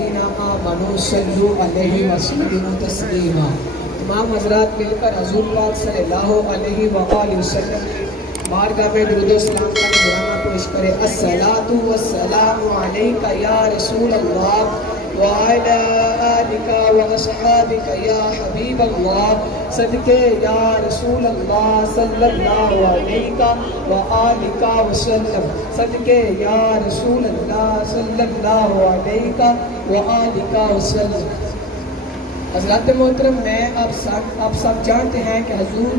آمنوا صلوا علیہ وسلموا تسلیما۔ تمام حضرات مل کر حضور پاک صلی اللہ علیہ وآلہ وسلم کی بارگاہ میں درود و سلام کا نذرانہ پیش کرے۔ الصلاۃ والسلام علیک یا رسول اللہ وعلی آلک واصحابک یا حبیب اللہ، صدقے یا رسول اللہ صلی اللہ علیہ وآلہ وسلم، صدقے یا رسول اللہ صلی اللہ علیہ وآلہ وسلم۔ حضرات محترم، میں آپ سب جانتے ہیں کہ حضور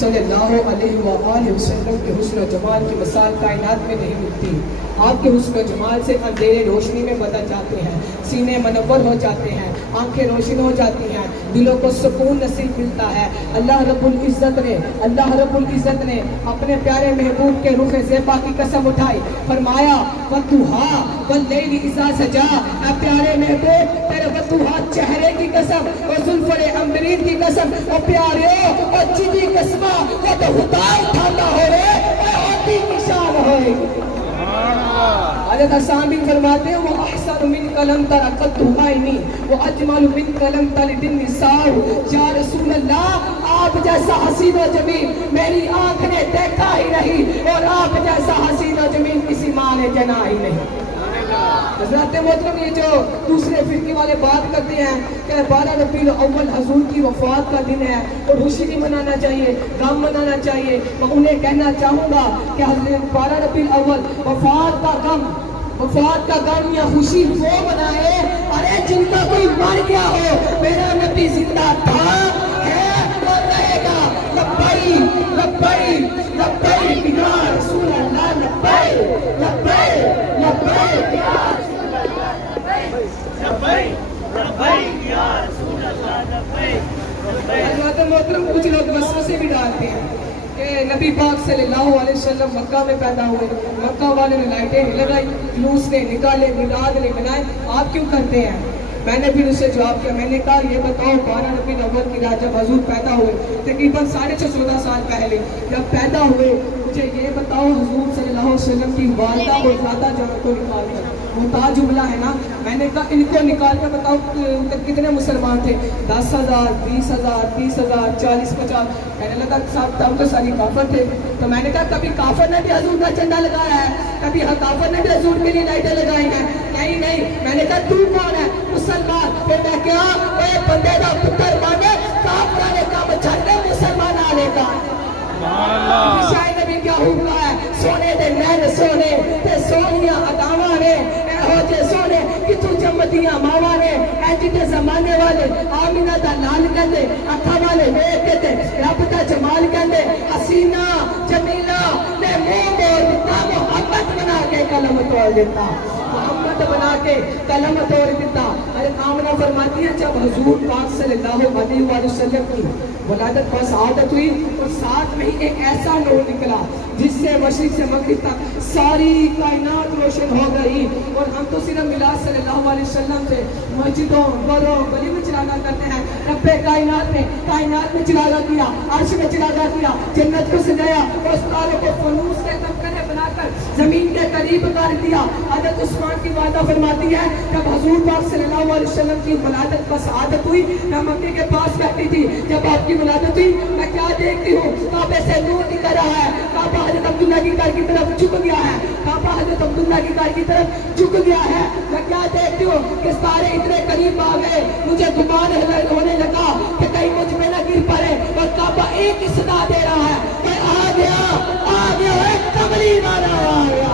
صلی اللہ علیہ وآلہ وسلم کے حسن و جمال کی مثال کائنات میں نہیں ملتی۔ آپ کے حسن و جمال سے اندھیرے روشنی میں بدل جاتے ہیں، سینے منور ہو جاتے ہیں، آنکھیں روشن ہو جاتی ہیں، دلوں کو سکون نصیب ملتا ہے۔ اللہ رب العزت نے اپنے پیارے محبوب کے رخ زیبا کی قسم اٹھائی، فرمایا والضحیٰ واللیل اذا سجا۔ اے پیارے محبوب، تیرے والضحیٰ چہرے کی قسم اور زلف عنبرین کی قسم، اور پیاریو اور جدی قسمہ وہ تو خدا اٹھاتا ہوئے اور ہوتی نشان ہوئے۔ حضرت حسان بن فرماتے ہیں وہ احسن من کلم ترقت عینی وہ اجمل من کلم تلد النساء۔ یا رسول اللہ، آپ جیسا حسین و جمیل میری آنکھ نے دیکھا ہی نہیں، اور آپ جیسا حسین و جمیل کسی ماں نے جنا ہی نہیں۔ حضرات محترم، یہ جو دوسرے فرقے والے بات کرتے ہیں کہ 12 ربیع الاول حضور کی وفات کا دن ہے اور خوشی منانا چاہیے، غم منانا چاہیے، میں انہیں کہنا چاہوں گا کہ حضرت 12 ربیع الاول وفات کا غم یا خوشی وہ منائے ارے جن کا کوئی مر گیا ہو، میرا نبی زندہ تھا ہے اور رہے گا۔ لبیک لبیک لبیک یا رسول اللہ، لبیک لبیک لبیک یا رسول اللہ، لبیک لبیک یا رسول اللہ، لبیک۔ حضرات محترم، کچھ لوگ وسوسے بھی ڈالتے ہیں کہ نبی پاک صلی اللہ علیہ وسلم مکہ میں پیدا ہوئے، مکہ والے نے لائٹیں نہیں لگائی، جلوس نے نکالے، میلاد نے منائے، آپ کیوں کرتے ہیں؟ میں نے بھی اسے جواب کیا، میں نے کہا یہ بتاؤ 12 ربیع الاول کی رات جب حضور پیدا ہوئے تقریباً 14.5 سال پہلے جب پیدا ہوئے، مجھے یہ بتاؤ حضور صلی اللہ علیہ وسلم کی والدہ اور دادا جان کو نکال کر، محتاج جملہ ہے نا، میں نے کہا ان کو نکال کر بتاؤ کتنے مسلمان تھے؟ 10,000 20,000 30,000 40 50۔ کہنے لگا صاحب تب تو ساری کافر تھے۔ تو میں نے کہا کبھی کافر نے بھی حضور کا جھنڈا لگایا ہے؟ کبھی کافر نے بھی حضور کے لیے لائٹیں لگائی ہیں؟ نہیں۔ میں نے کہا تو کون ہے؟ مسلمان۔ پھر میں کیا اے بندے دا پتر مانے کافر نے کام چھڑنے مسلمان آنے کا۔ شاید نبی کیا ہوگا ہے سونے دے نین سونے تے سونیاں اداواں نے اے ہو جے سونے کتوں جمدیاں ماواں نے اے جتے زمانے والے آمینہ دا لال کہندے، اکھا والے ویکھ کے تے رب دا جمال کہندے، حسینہ جمیلہ نے منہ موڑ دتا، محبت بنا کے قلم توڑ دیتا، محمد بنا کے قلم توڑ دیتا۔ حضرت آمنہ فرماتی ہے جب حضور پاک صلی اللہ علیہ وآلہ وسلم کی ولادت پر سعادت ہوئی اور ساتھ میں ایک ایسا نور نکلا جس سے مشرق سے مغرب تک ساری کائنات روشن ہو گئی، اور ہم تو صرف میلاد صلی اللہ علیہ وسلم سے مسجدوں گھروں گلی میں چلانا کرتے ہیں۔ رب کائنات میں چلانا کیا، عرش میں چلانا کیا، جنت کو سجایا اور اس تاروں کو فانوس کے تمکنے بنا کر زمین کے قریب کر دیا۔ حضرت عثمان کی والدہ فرماتی ہے جب حضور پاک صلی اللہ علیہ وسلم کی ولادت پر سعادت ہوئی، میں مکے کے پاس بیٹھی تھی، جب آپ کی ولادت ہوئی میں کیا دیکھتی ہوں؟ کعبے سے نور نکل رہا ہے، کعبہ حضرت عبداللہ کی گھر کی طرف جھک گیا ہے، کعبہ حضرت عبداللہ کی گھر کی طرف جھک گیا ہے۔ میں کیا دیکھتی ہوں کہ ستارے اتنے قریب آ گئے، مجھے گمان ہونے لگا کہ کہیں مجھ میں نہ گر پڑے، اور کعبہ ایک ہی صدا دے رہا ہے کہ آ گیا ایک کملی والا آ گیا۔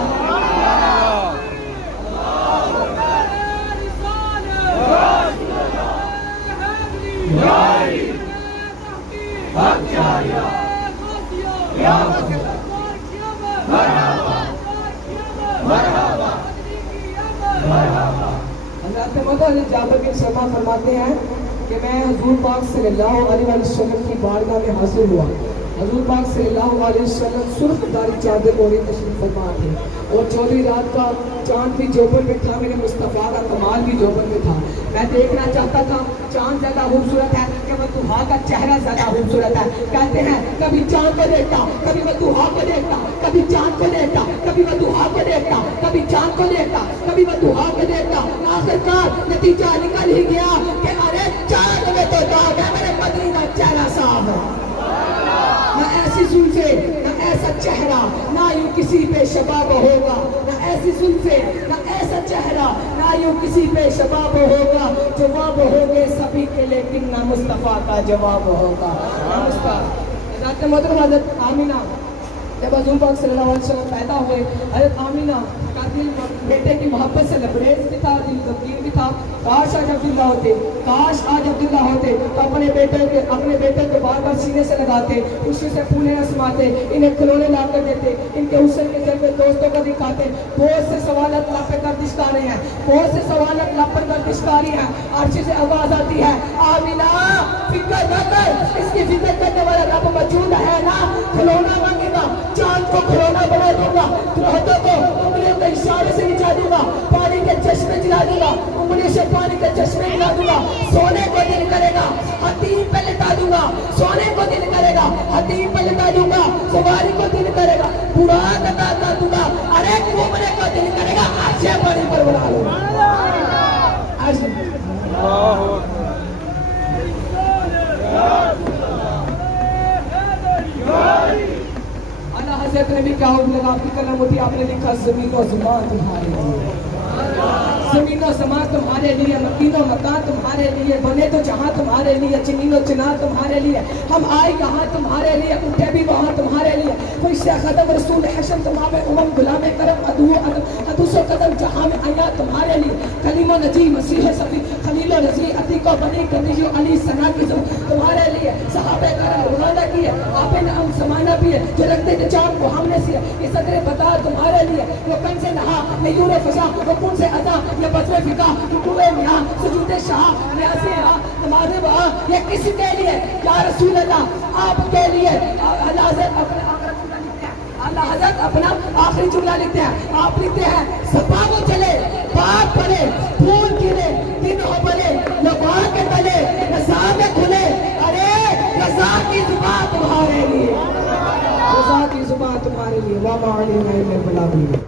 حضرت جابر بن سمرہ فرماتے ہیں کہ میں حضور پاک صلی اللہ علیہ وسلم کی بارگاہ میں حاضر ہوا، حضور پاک صلی اللہ علیہ وسلم سرخ داری چادر اوڑھی تشریف فرما تھے اور 14ویں رات کا چاند بھی جوبن میں تھا، میرے مصطفیٰ کا کمال بھی جوبن میں تھا. میں دیکھنا چاہتا تھا چاند زیادہ خوبصورت ہے کہ مطلوبہ کا چہرہ زیادہ خوبصورت ہے. کہتے ہیں کبھی چاند کو دیکھتا، کبھی مطلوبہ کو دیکھتا، کبھی چاند کو دیکھتا، کبھی مطلوبہ کو دیکھتا، کبھی چاند کو دیکھتا، کبھی مطلوبہ کو دیکھتا. آخرکار نتیجہ نکل ہی گیا کہ ارے چاند میں تو داغ ہے، میرے مدنی کا چہرہ صاف ہے. نہ ایسی زلفے، نہ ایسا چہرہ، نہ یوں کسی پہ شباب ہوگا. نہ ایسی زلفے، نہ ایسا چہرہ، نہ یوں کسی پہ شباب ہوگا. جواب ہوگے سبھی کے لیکن نہ مصطفیٰ کا جواب ہوگا. حضرت محترم حضرت آمینہ جب حضور پاک صلی اللہ علیہ وسلم پیدا ہوئے، حضرت آمینہ کا دل بیٹے کی محبت سے لبریز بھی تھا، دل غمگین بھی تھا. کاش آج عبداللہ ہوتے، کاش آج عبداللہ ہوتے تو اپنے بیٹے کو بار بار سینے سے لگاتے، خوشی سے پھولے نہ سماتے، انہیں کھلونے لا کر دیتے، ان کے حسن کے جلوے دوستوں کو دکھاتے. بہت سے سوالات لب پہ گردش کر رہے ہیں، بہت سے سوالات لب پر گردش کر رہی ہیں. عرش سے آواز آتی ہے آمینہ فکر نہ کر، اس کی فکر کرنے والا رب موجود ہے نا. کھلونا مانگے گا، چاند کو کھلونا بنا دوں گا، درختوں کو انگلیوں کے اشارے سے نچا دوں گا، پانی کے چشمے جلا دوں گا، انگلیوں سے پانی کے چشمے جلا دوں گا. سونے کو دل کرے گا حتیم پہ لٹا دوں گا، سونے کو دل کرے گا حتیم پہ لٹا دوں گا. سواری کو دل کرے گا براق عطا کر دوں گا. ارے گھومنے کو دل کرے گا عرش پانی پر بنا لوں گا. حضرت نبی کیا لگا آپ کی کلم ہوتی، آپ نے لکھا زمین و زمان تمہارے لیے، زمین و زمان تمہارے لیے، مکین و مکان تمہارے لیے، بنے تو جہاں تمہارے لیے، چنین و چنار تمہارے لیے، ہم آئے یہاں تمہارے لیے، اٹھے بھی وہاں تمہارے لیے. کوئی شیخ قدم رسول حشم تمام امم غلام کرم حدوث و قدم جہاں میں آیا تمہارے لیے. کلیم و نجی مسیح صفی خلیل و رضی عتیق و بنی کنیز و علی ثنا کی تمہارے لیے. صحابہ کرام روانہ کیے، آپ نے ہم زمانہ بھی ہے جو رکھتے تھے چاند کو ہم نے سیا. یہ صدر بتا تمہارے لیے، وہ کن سے نہا نیور فضا، وہ کن سے ادا یہ بطر فقہ، رکوع میاں، سجود شاہ، نیاز راہ، نماز وہاں. یہ کس کے لیے یا رسول اللہ؟ آپ کے لیے. اللہ حضرت اپنا آخری جملہ لکھتے ہیں، آپ لکھتے ہیں سپا کو چلے، بات پڑے، پھول گرے، دن ہو بلے، لبا کے تلے، رضا میں کھلے. ارے رضا کی زبان تمہارے لیے، رضا کی زبان تمہارے لیے. وما علینا الا البلاغ.